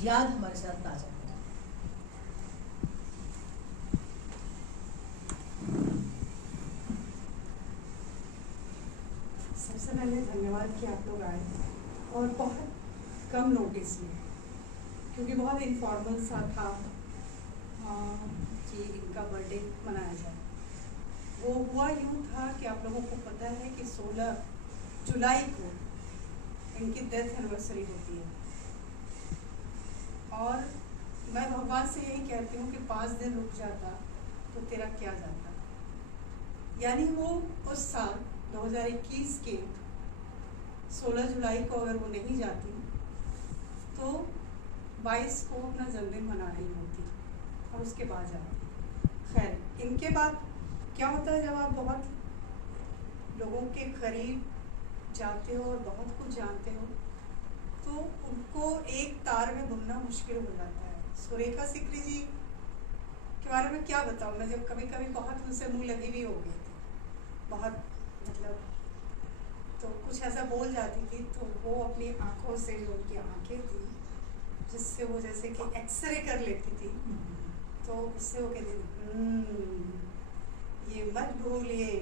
याद हमारे साथ ताजा करें। सबसे पहले धन्यवाद कि आप लोग आए और बहुत कम नोटिस में, क्योंकि बहुत इनफॉर्मल सा था कि इनका बर्थडे मनाया जाए। वो हुआ यूँ था कि आप लोगों को पता है कि 16 जुलाई को इनकी डेथ एनिवर्सरी होती है, और मैं भगवान से यही कहती हूँ कि 5 दिन रुक जाता तो तेरा क्या जाता। यानी वो उस साल 2021 के 16 जुलाई को अगर वो नहीं जाती तो 22 को अपना जन्मदिन मना रही होती और उसके बाद जाती। खैर, इनके बाद क्या होता है, जब आप बहुत लोगों के करीब जाते हो और बहुत कुछ जानते हो तो उनको एक तार में बुनना मुश्किल हो जाता है। सुरेखा सिकरी जी के बारे में क्या बताऊँ मैं, जब कभी कभी बहुत उनसे मुँह लगी भी हो गई थी, बहुत मतलब, तो कुछ ऐसा बोल जाती थी तो वो अपनी आँखों से, जो उनकी आँखें थी जिससे वो जैसे कि एक्सरे कर लेती थी, तो उससे वो कहती ये मत भूलिए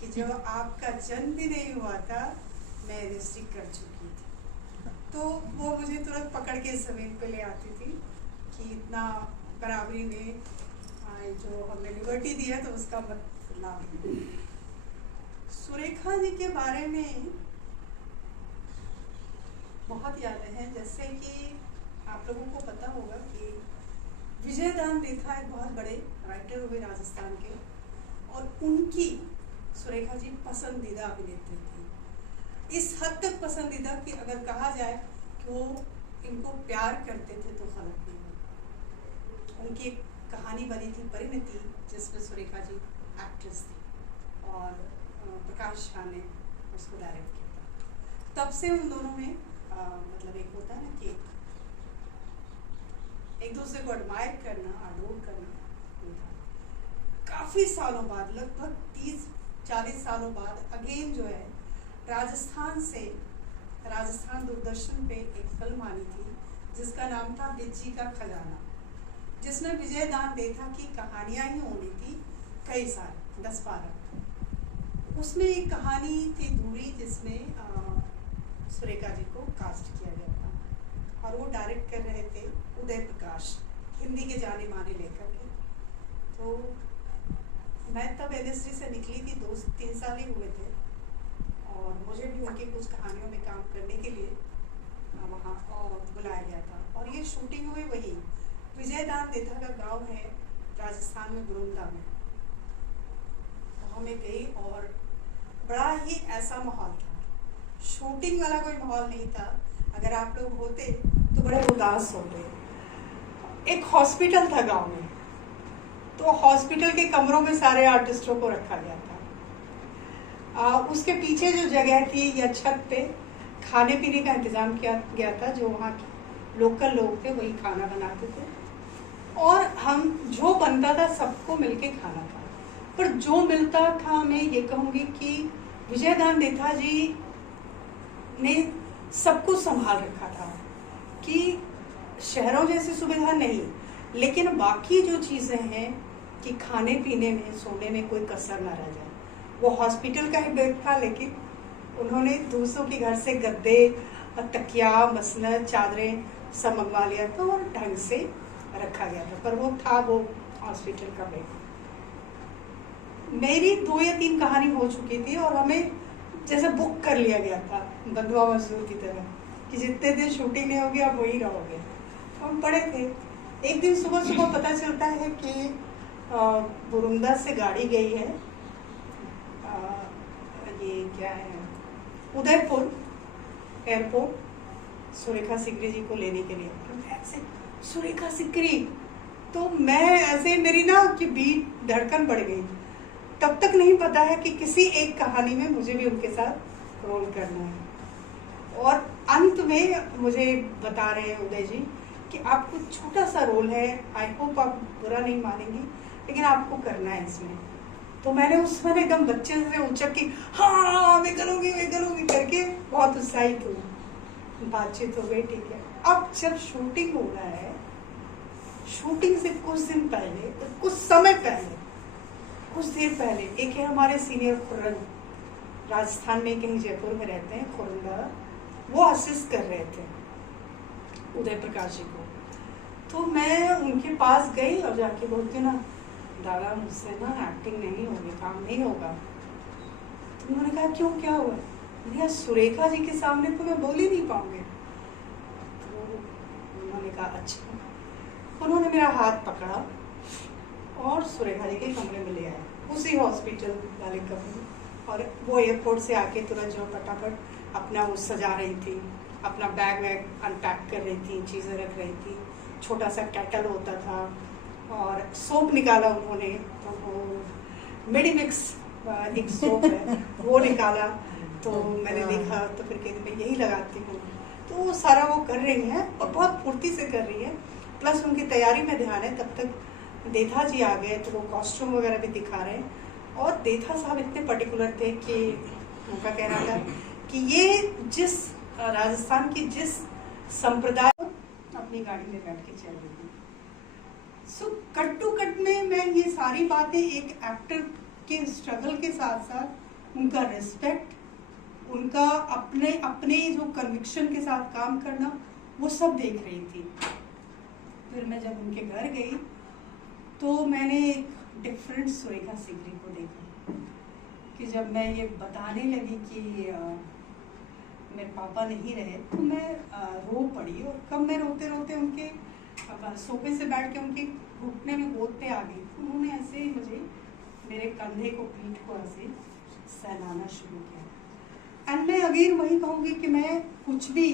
कि जब आपका जन्म भी नहीं हुआ था मैं रजिस्ट्री कर चुकी थी। तो वो मुझे तुरंत पकड़ के ज़मीन पे ले आती थी कि इतना बराबरी में जो हमने लिबर्टी दी है तो उसका मत लाभ। सुरेखा जी के बारे में बहुत यादें हैं। जैसे कि आप लोगों को पता होगा कि विजयदान देथा एक बहुत बड़े राइटर हुए राजस्थान के, और उनकी सुरेखा जी पसंदीदा अभिनेत्री थी। इस हद तक पसंदीदा कि अगर कहा जाए कि वो इनको प्यार करते थे तो गलत नहीं होगा। उनकी एक कहानी बनी थी परिणति, जिसमें सुरेखा जी एक्ट्रेस थी और प्रकाश झा ने उसको डायरेक्ट किया था। तब से उन दोनों में मतलब एक होता है ना कि एक दूसरे को एडमायर करना, अडोर करना। काफ़ी सालों बाद, लगभग 30-40 सालों बाद अगेन जो है राजस्थान दूरदर्शन पे एक फिल्म आनी थी जिसका नाम था बिज्जी का खजाना, जिसमें विजयदान देथा की कहानियाँ ही होनी थी कई सारे 10-12। उसमें एक कहानी थी दूरी, जिसमें सुरेखा जी को कास्ट किया गया था और वो डायरेक्ट कर रहे थे उदय प्रकाश, हिंदी के जाने माने लेखक के। तो मैं तब इंडस्ट्री से निकली थी, 2-3 साल ही हुए थे, और मुझे भी उनकी कुछ कहानियों में काम करने के लिए वहाँ बुलाया गया था। और ये शूटिंग हुई वही विजयदान देथा का गांव है राजस्थान में, बुरुंदा में। वहाँ मैं गई और बड़ा ही ऐसा माहौल था, शूटिंग वाला कोई माहौल नहीं था। अगर आप लोग होते तो बड़े उदास होते। एक हॉस्पिटल था गांव में, तो हॉस्पिटल के कमरों में सारे आर्टिस्टों को रखा गया था। उसके पीछे जो जगह थी या छत पे खाने पीने का इंतजाम किया गया था। जो वहाँ के लोकल लोग थे वही खाना बनाते थे, और हम जो बनता था सबको मिलके खाना था। पर जो मिलता था, मैं ये कहूँगी कि विजयदान देथा जी ने सब कुछ संभाल रखा था कि शहरों जैसी सुविधा नहीं, लेकिन बाकी जो चीज़ें हैं कि खाने पीने में, सोने में कोई कसर ना रह जाए। वो हॉस्पिटल का ही बेड था, लेकिन उन्होंने दूसरों के घर से गद्दे, तकिया, मसनद, चादरें सब मंगवा लिया था और ढंग से रखा गया था, पर वो था वो हॉस्पिटल का बेड। मेरी 2 या 3 कहानी हो चुकी थी और हमें जैसे बुक कर लिया गया था बंधुआ मजदूर की तरह कि जितने दिन शूटिंग नहीं होगी आप वही रहोगे। हम पड़े थे। एक दिन सुबह सुबह पता चलता है कि बुरुंदा से गाड़ी गई है, ये क्या है, उदयपुर एयरपोर्ट, सुरेखा सिकरी जी को लेने के लिए। ऐसे सुरेखा सिकरी, तो मैं ऐसे, मेरी ना कि बीट धड़कन बढ़ गई। तब तक नहीं पता है कि किसी एक कहानी में मुझे भी उनके साथ रोल करना है, और अंत में मुझे बता रहे हैं उदय जी कि आपको छोटा सा रोल है, आई होप आप बुरा नहीं मानेंगी, लेकिन आपको करना है इसमें। तो मैंने उस समय एकदम बच्चे से उछक के हाँ मैं करूँगी करके बहुत उत्साहित हुई। बातचीत हो गई, ठीक है अब जब शूटिंग हो रहा है, शूटिंग से कुछ दिन पहले, कुछ समय पहले, कुछ देर पहले, एक है हमारे सीनियर खुर्रम, राजस्थान में कहीं जयपुर में रहते हैं, खुर्रम दादा, वो असिस्ट कर रहे थे उदय प्रकाश जी को। तो मैं उनके पास गई और जाके बोलती ना, दादा मुझसे ना एक्टिंग नहीं होगी, काम नहीं होगा। तो उन्होंने कहा क्यों, क्या हुआ? भैया सुरेखा जी के सामने तो मैं बोल ही नहीं पाऊंगी। तो उन्होंने कहा अच्छा। उन्होंने मेरा हाथ पकड़ा और सुरेखा जी के कमरे में ले आया, उसी हॉस्पिटल वाले कमरे। और वो एयरपोर्ट से आके तुरंत जो फटाफट अपना वो सजा रही थी, अपना बैग वैग अनपैक कर रही थी, चीज़ें रख रही थी। छोटा सा कैटल होता था और सोप निकाला उन्होंने, तो वो मेडिमिक्स एक सोप है वो निकाला। तो मैंने देखा तो फिर कहती मैं यही लगाती हूँ। तो वो सारा वो कर रही हैं और बहुत फुर्ती से कर रही है, प्लस उनकी तैयारी में ध्यान है। तब तक देथा जी आ गए तो वो कॉस्ट्यूम वगैरह भी दिखा रहे हैं। और देथा साहब इतने पर्टिकुलर थे कि उनका कहना था कि ये जिस राजस्थान की जिस संप्रदाय, अपनी गाड़ी में बैठ के चल रही थी। सो कट टू कट में मैं ये सारी बातें एक एक्टर के स्ट्रगल के साथ साथ उनका रिस्पेक्ट, उनका अपने अपने जो कन्विक्शन के साथ काम करना, वो सब देख रही थी। फिर मैं जब उनके घर गई तो मैंने एक डिफरेंट सुरेखा सीकरी को देखा कि जब मैं ये बताने लगी कि मेरे पापा नहीं रहे तो मैं रो पड़ी। और कब मैं रोते रोते उनके सोफे से बैठ के उनके घुटने में गोद पे आ गई। उन्होंने ऐसे ही मुझे मेरे कंधे को, पीठ को ऐसे सहलाना शुरू किया। एंड मैं अगेन वही कहूँगी कि मैं कुछ भी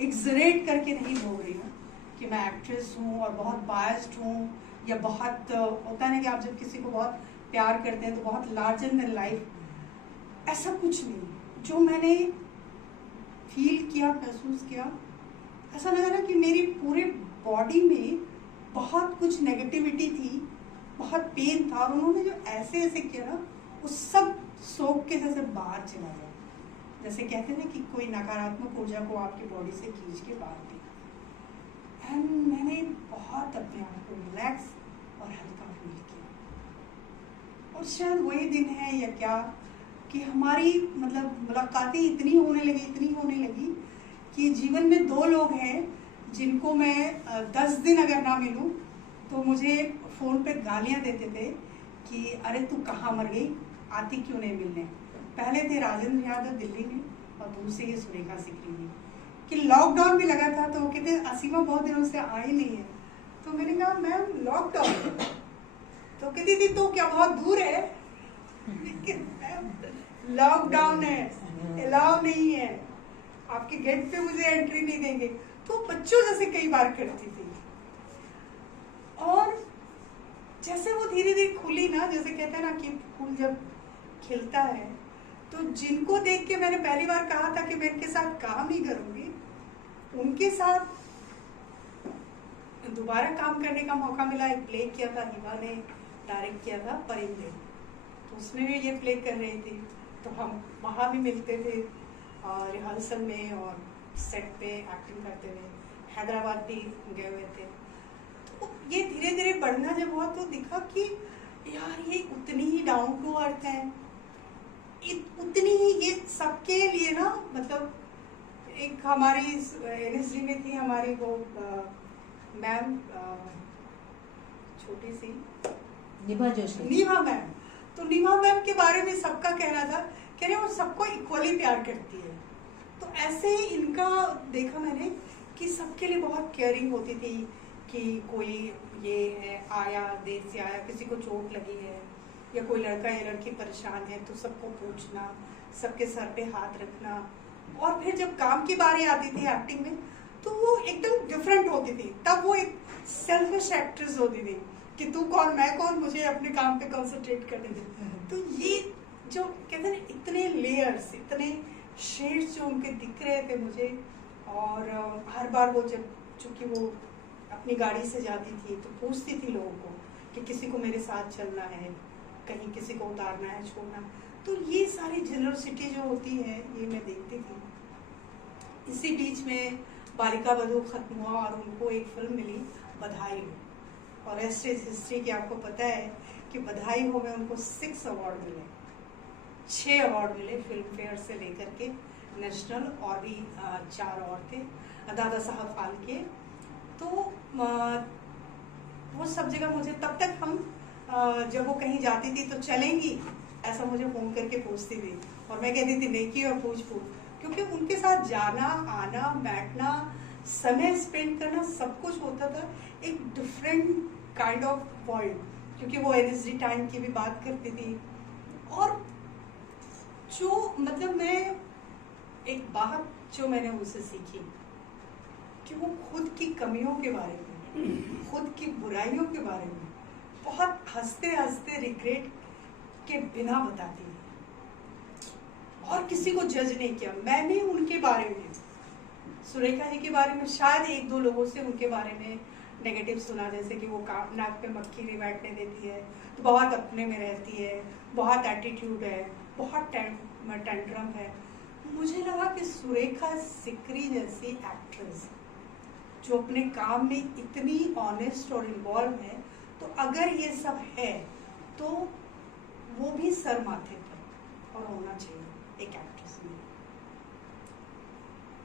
एग्जरेट करके नहीं बोल रही हूँ कि मैं एक्ट्रेस हूँ और बहुत बायस्ड हूँ, या बहुत होता है ना कि आप जब किसी को बहुत प्यार करते हैं तो बहुत लार्जर देन लाइफ, ऐसा कुछ नहीं। जो मैंने फील किया, महसूस किया, ऐसा लगा ना कि मेरी पूरे बॉडी में बहुत कुछ नेगेटिविटी थी, बहुत पेन था। और उन्होंने जो ऐसे ऐसे किया ना, वो सब सोख के जैसे बाहर चला गया। जैसे कहते हैं ना कि कोई नकारात्मक ऊर्जा को आपकी बॉडी से खींच के बाहर दी। एंड मैंने बहुत अपने आप को रिलैक्स और हल्का फील किया। और शायद वही दिन है या क्या कि हमारी मतलब मुलाकातें इतनी होने लगी कि जीवन में दो लोग हैं जिनको मैं 10 दिन अगर ना मिलूं तो मुझे फ़ोन पे गालियां देते थे कि अरे तू कहाँ मर गई, आती क्यों नहीं मिलने। पहले थे राजेंद्र यादव दिल्ली में और दूसरे ये सुरेखा सीकरी में। कि लॉकडाउन भी लगा था तो वो कहते असीमा बहुत दिनों से आई नहीं है। तो मैंने कहा मैम लॉकडाउन, तो कहती थी तो क्या बहुत दूर है। लॉकडाउन है, अलाउ नहीं है, आपके गेट पे मुझे एंट्री नहीं देंगे। तो बच्चों जैसे कई बार करती थी। और जैसे वो धीरे धीरे खुली ना, जैसे कहते हैं ना कि फूल जब खिलता है, तो जिनको देख के मैंने पहली बार कहा था कि मैं इनके साथ काम ही करूंगी, उनके साथ दोबारा काम करने का मौका मिला। एक प्ले किया था, हिमा ने डायरेक्ट किया था, परिंदे, तो उसमें भी ये प्ले कर रही थी। तो हम वहाँ भी मिलते थे रिहर्सल में और सेट पे एक्टिंग करते हुए। हैदराबाद भी गए हुए थे। तो ये धीरे धीरे बढ़ना जब हुआ तो दिखा कि यार ये उतनी ही डाउन टू अर्थ है, उतनी ही ये सबके लिए ना। मतलब एक हमारी एनएसडी में थी हमारी वो मैम, छोटी सी निभा जोशी, निभा मैम। तो निभा मैम के बारे में सबका कहना था कि वो सबको इक्वली प्यार करती है। तो ऐसे ही इनका देखा मैंने कि सबके लिए बहुत केयरिंग होती थी कि कोई ये है आया, देर से आया, किसी को चोट लगी है या कोई लड़का या लड़की परेशान है तो सबको पूछना, सबके सर पे हाथ रखना। और फिर जब काम की बारी आती थी एक्टिंग में तो वो एकदम डिफरेंट होती थी। तब वो एक सेल्फिश एक्ट्रेस होती थी कि तू कौन मैं कौन, मुझे अपने काम पे कंसंट्रेट करने दे। तो ये जो कहते हैं इतने लेयर्स, इतने शेड्स जो उनके दिख रहे थे मुझे। और हर बार वो जब चूँकि वो अपनी गाड़ी से जाती थी तो पूछती थी लोगों को कि किसी को मेरे साथ चलना है, कहीं किसी को उतारना है, छोड़ना। तो ये सारी जनरसिटी जो होती है ये मैं देखती थी। इसी बीच में बालिका बधू खत्म हुआ और उनको एक फिल्म मिली बधाई हो। और रेस्ट इज हिस्ट्री की आपको पता है कि बधाई हो में उनको 6 अवार्ड मिले, 6 अवार्ड मिले फिल्म फेयर से लेकर के नेशनल, और भी 4 और थे दादा साहब फाल्के। तो वो सब जगह मुझे तब तक हम जब वो कहीं जाती थी तो चलेंगी ऐसा मुझे फोन करके पूछती थी, और मैं कहती थी नहीं की और पूछ, क्योंकि उनके साथ जाना आना बैठना समय स्पेंड करना सब कुछ होता था एक डिफरेंट काइंड ऑफ वर्ल्ड, क्योंकि वो एनएसडी टाइम की भी बात करती थी। और जो मतलब मैं एक बात जो मैंने उनसे सीखी कि वो खुद की कमियों के बारे में, खुद की बुराइयों के बारे में बहुत हंसते हंसते रिग्रेट के बिना बताती है, और किसी को जज नहीं किया। मैंने उनके बारे में, सुरेखा जी के बारे में शायद 1-2 लोगों से उनके बारे में नेगेटिव सुना, जैसे कि वो नाक पे मक्खी नहीं बैठने देती है, तो बहुत अपने में रहती है, बहुत एटीट्यूड है, बहुत टेंट्रम है। मुझे लगा कि सुरेखा सिकरी जैसी एक्ट्रेस जो अपने काम में इतनी ऑनेस्ट और इन्वॉल्व है, तो अगर ये सब है तो वो भी सर माथे पर और होना चाहिए एक एक्ट्रेस में।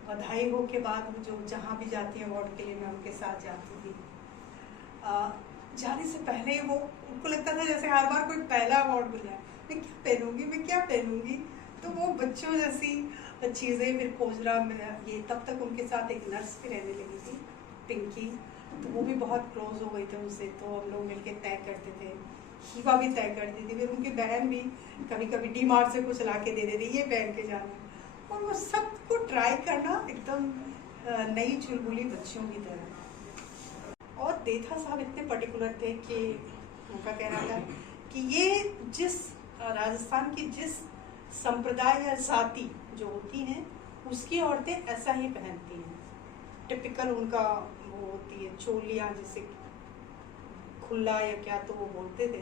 बधाई हो के बाद वो जो जहाँ भी जाती है अवार्ड के लिए मैं उनके साथ जाती थी। जाने से पहले वो उनको लगता था जैसे हर बार कोई पहला अवार्ड मिल जाए, मैं क्या पहनूंगी, मैं क्या पहनूंगी। तो वो बच्चों जैसी चीज़ें फिर खोजना, ये तब तक उनके साथ एक नर्स भी रहने लगी थी पिंकी, तो वो भी बहुत क्लोज हो गई थी उनसे, तो हम लोग मिलके तय करते थे। हीवा भी तय करती थी, फिर उनकी बहन भी कभी कभी डी-मार्ट से कुछ ला के दे देती, ये पहन के जाना, और वो सबको ट्राई करना एकदम नई चुलबुली बच्चियों की तरह। और देथा साहब इतने पर्टिकुलर थे कि उनका कहना था कि ये जिस राजस्थान की जिस संप्रदाय या जाति जो होती हैं उसकी औरतें ऐसा ही पहनती हैं, टिपिकल उनका वो होती है चोलियाँ, जिसे खुला या क्या तो वो बोलते थे,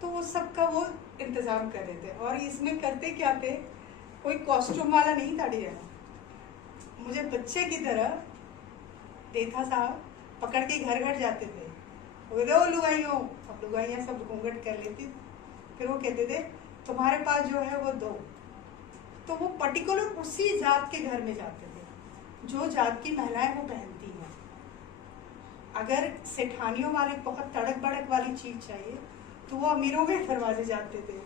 तो वो सबका वो इंतजाम कर रहे थे। और इसमें करते क्या थे, कोई कॉस्ट्यूम वाला नहीं था डिजाइन, मुझे बच्चे की तरह देथा साहब पकड़ के घर घर जाते थे, वो दो लुगाइयों, अब लुगाइयाँ सब घूंघट कर लेती, फिर वो कहते थे तुम्हारे पास जो है वो दो, तो वो पर्टिकुलर उसी जात के घर में जाते थे जो जात की महिलाएं वो पहनती हैं। अगर सेठानियों वाले बहुत तड़क भड़क वाली चीज चाहिए तो वो अमीरों के दरवाजे जाते थे,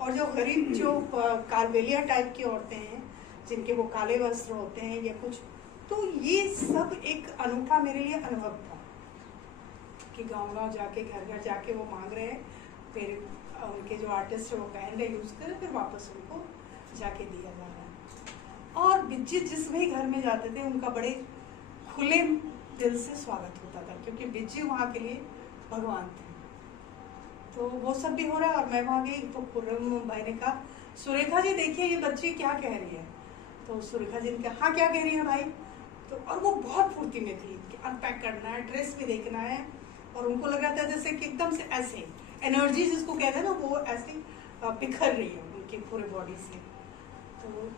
और जो गरीब जो कालबेलिया टाइप की औरतें हैं जिनके वो काले वस्त्र होते हैं या कुछ, तो ये सब एक अनूठा मेरे लिए अनुभव था कि गांव-गांव जाके घर घर जाके वो मांग रहे हैं, फिर उनके जो आर्टिस्ट है वो पहन रहे यूज कर, फिर वापस उनको जाके दिया जा रहा है। और बिज्जी जिस भी घर में जाते थे उनका बड़े खुले दिल से स्वागत होता था, क्योंकि बिज्जी वहाँ के लिए भगवान थे। तो वो सब भी हो रहा है और मैं वहाँ गई तो खुर्रम भाई ने कहा सुरेखा जी देखिए ये बच्ची क्या कह रही है, तो सुरेखा जी ने कहा हाँ क्या कह रही है भाई, तो और वो बहुत फुर्ती में थी कि अनपैक करना है, ड्रेस भी देखना है, और उनको लग रहा था जैसे कि एकदम से ऐसे एनर्जी जिसको कहते हैं ना वो ऐसे बिखर रही है उनकी पूरे बॉडी से। तो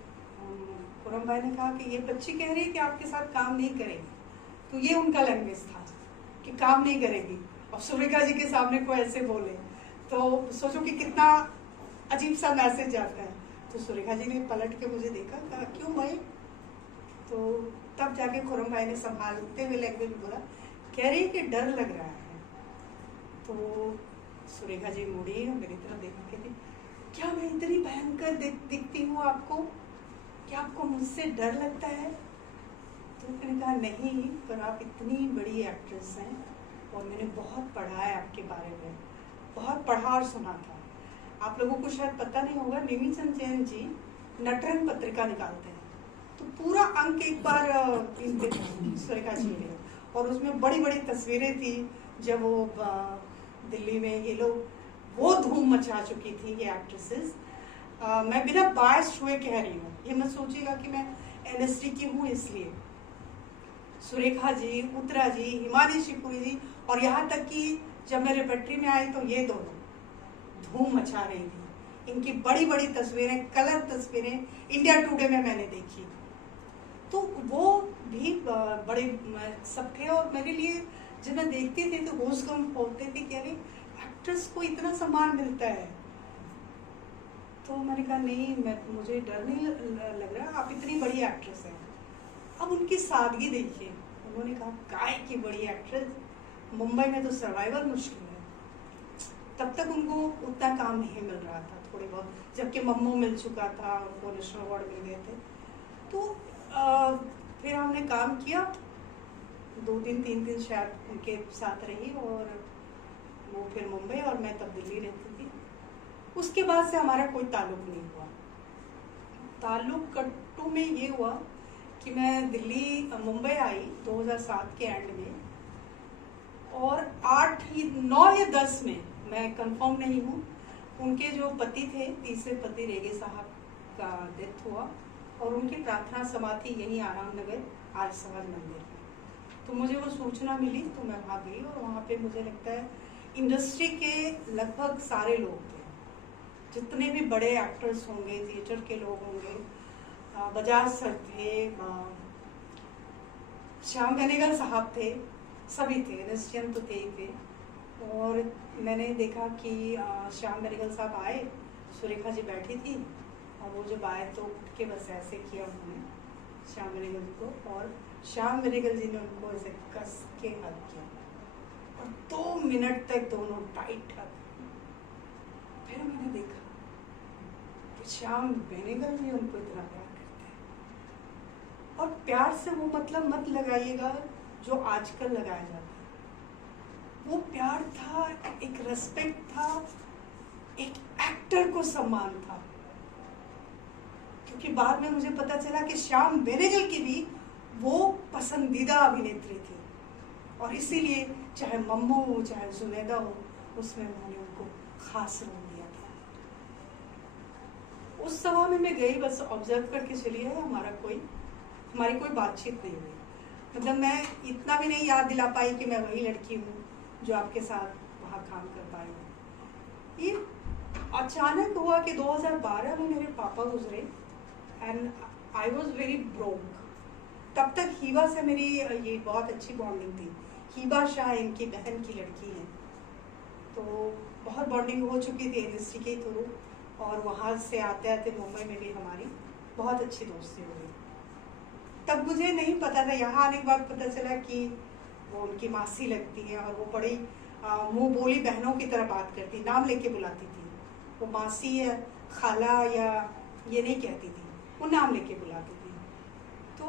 खुर्रम भाई ने कहा कि ये बच्ची कह रही है कि आपके साथ काम नहीं करेगी, तो ये उनका लैंग्वेज था कि काम नहीं करेगी। अब सुरेखा जी के सामने कोई ऐसे बोले तो सोचो कि कितना अजीब सा मैसेज जाता है। तो सुरेखा जी ने पलट के मुझे देखा, कहा क्यों भाई, तो तब जाके खुर्रम भाई ने संभालते हुए लैंग्वेज बोला, कह रही कि डर लग रहा है। तो सुरेखा जी मुड़ी और मेरी तरफ देख के थी, क्या मैं इतनी भयंकर दिखती हूँ आपको, क्या आपको मुझसे डर लगता है? तो मैंने कहा नहीं, पर आप इतनी बड़ी एक्ट्रेस हैं और मैंने बहुत पढ़ा है आपके बारे में, बहुत पढ़ा और सुना था। आप लोगों को शायद पता नहीं होगा, निमिचंद जैन जी नटरंग पत्रिका निकालते हैं, तो पूरा अंक एक बार सुरेखा जी ने, और उसमें बड़ी बड़ी तस्वीरें थी जब वो दिल्ली में ये लोग वो धूम मचा चुकी थी ये एक्ट्रेसेस। मैं बिना बायस्ड हुए कह रही हूँ, ये मत सोचिएगा कि मैं एनएसडी की हूँ इसलिए। सुरेखा जी, उत्तरा जी, हिमानी शिवपुरी जी, और यहाँ तक कि जब मैं रेपेट्री में आई तो ये दोनों धूम मचा रही थी। इनकी बड़ी बड़ी तस्वीरें, कलर तस्वीरें इंडिया टुडे में मैंने देखी। तो वो भी बड़े सब थे, और मेरे लिए जब मैं देखती थी तो गूज़बम्प होते थे कि अरे एक्ट्रेस को इतना सम्मान मिलता है। तो मैंने कहा नहीं, मुझे डर नहीं लग रहा, आप इतनी बड़ी एक्ट्रेस हैं। अब उनकी सादगी देखिए, उन्होंने कहा काय की बड़ी एक्ट्रेस, मुंबई में तो सर्वाइवल मुश्किल है। तब तक उनको उतना काम नहीं मिल रहा था, थोड़े बहुत, जबकि मम्मू मिल चुका था, उनको नेशनल अवार्ड मिल गए थे। तो फिर हमने काम किया, 2 दिन 3 दिन शायद उनके साथ रही, और वो फिर मुंबई और मैं तब दिल्ली रहती थी। उसके बाद से हमारा कोई ताल्लुक नहीं हुआ। ताल्लुक कट्टू में ये हुआ कि मैं दिल्ली मुंबई आई 2007 के एंड में, और 9 या 10 में, मैं कंफर्म नहीं हूँ, उनके जो पति थे, तीसरे पति रेगे साहब का डेथ हुआ, और उनकी प्रार्थना समाधि यहीं आराम नगर आर्य समाज मंदिर में। तो मुझे वो सूचना मिली तो मैं वहाँ गई, और वहाँ पे मुझे लगता है इंडस्ट्री के लगभग सारे लोग थे, जितने भी बड़े एक्टर्स होंगे, थिएटर के लोग होंगे, बजाज सर थे, श्याम बेनेगल साहब थे, सभी थे, निश्चयन तो थे ही थे। और मैंने देखा कि श्याम बेनेगल साहब आए, सुरेखा जी बैठी थी, और वो जब आए तो उठ के बस ऐसे किया उन्होंने श्याम बेनेगल जी को, और श्याम बेनेगल जी ने उनको ऐसे कस के हग किया, और 2 मिनट तक दोनों टाइट हग। फिर मैंने देखा कि श्याम बेनेगल भी उनको इतना प्यार करते हैं, और प्यार से वो मतलब मत लगाइएगा जो आजकल लगाया जाता है। वो प्यार था, एक रेस्पेक्ट था, एक एक्टर को सम्मान था। क्योंकि बाद में मुझे पता चला कि श्याम बेनेगल की भी वो पसंदीदा अभिनेत्री थी, और इसीलिए चाहे मम्मू हो चाहे जुनैदा हो, उसमें उन्होंने उनको खास रोल दिया था। उस सभा में मैं गई, बस ऑब्जर्व करके चली है, हमारी कोई बातचीत नहीं हुई। मतलब मैं इतना भी नहीं याद दिला पाई कि मैं वही लड़की हूँ जो आपके साथ वहाँ काम कर पाई हूँ। ये अचानक हुआ कि 2012 में मेरे पापा गुजरे, and I was very broke. तब तक हीबा से मेरी ये बहुत अच्छी बॉन्डिंग थी। हीबा शाह इनकी बहन की लड़की है, तो बहुत बॉन्डिंग हो चुकी थी इंडस्ट्री के थ्रू, और वहाँ से आते आते मुंबई में भी हमारी बहुत अच्छी दोस्ती हो गई। तब मुझे नहीं पता था, यहाँ आने के बाद पता चला कि वो उनकी मासी लगती है, और वो बड़ी मुंह बोली बहनों की तरह बात करती, नाम लेके बुलाती थी। वो मासी या खाला या ये नहीं कहती थी, वो नाम लेके बुलाती थी। तो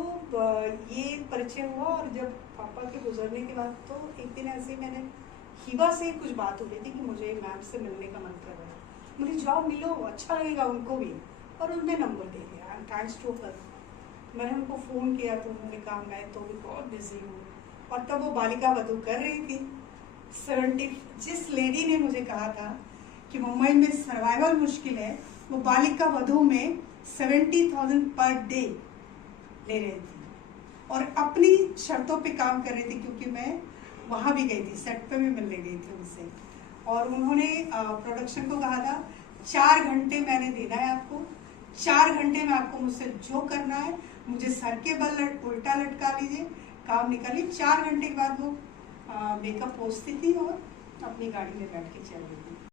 ये परिचय हुआ, और जब पापा के गुजरने के बाद तो एक दिन ऐसे मैंने हीबा से कुछ बात हो रही थी कि मुझे मैम से मिलने का मन कर रहा है, मुझे जाओ मिलो, अच्छा लगेगा उनको भी, और उनने नंबर दे दिया, एंड थैंक्स टू हर। मैंने उनको फ़ोन किया तो उन्होंने कहा मैं तो भी बहुत बिजी हूँ, और तब वो बालिका वधू कर रही थी। 70, जिस लेडी ने मुझे कहा था कि मुंबई में सर्वाइवल मुश्किल है, वो बालिका वधू में 70,000 पर डे ले रही थी, और अपनी शर्तों पे काम कर रही थी, क्योंकि मैं वहाँ भी गई थी, सेट पे भी मिलने गई थी उनसे। और उन्होंने प्रोडक्शन को कहा था 4 घंटे मैंने देना है आपको, 4 घंटे में आपको मुझसे जो करना है, मुझे सर के बल उल्टा लटका लीजिए, काम निकालिए। 4 घंटे के बाद वो मेकअप पोंछती थी और अपनी गाड़ी में बैठ के चल रही थी।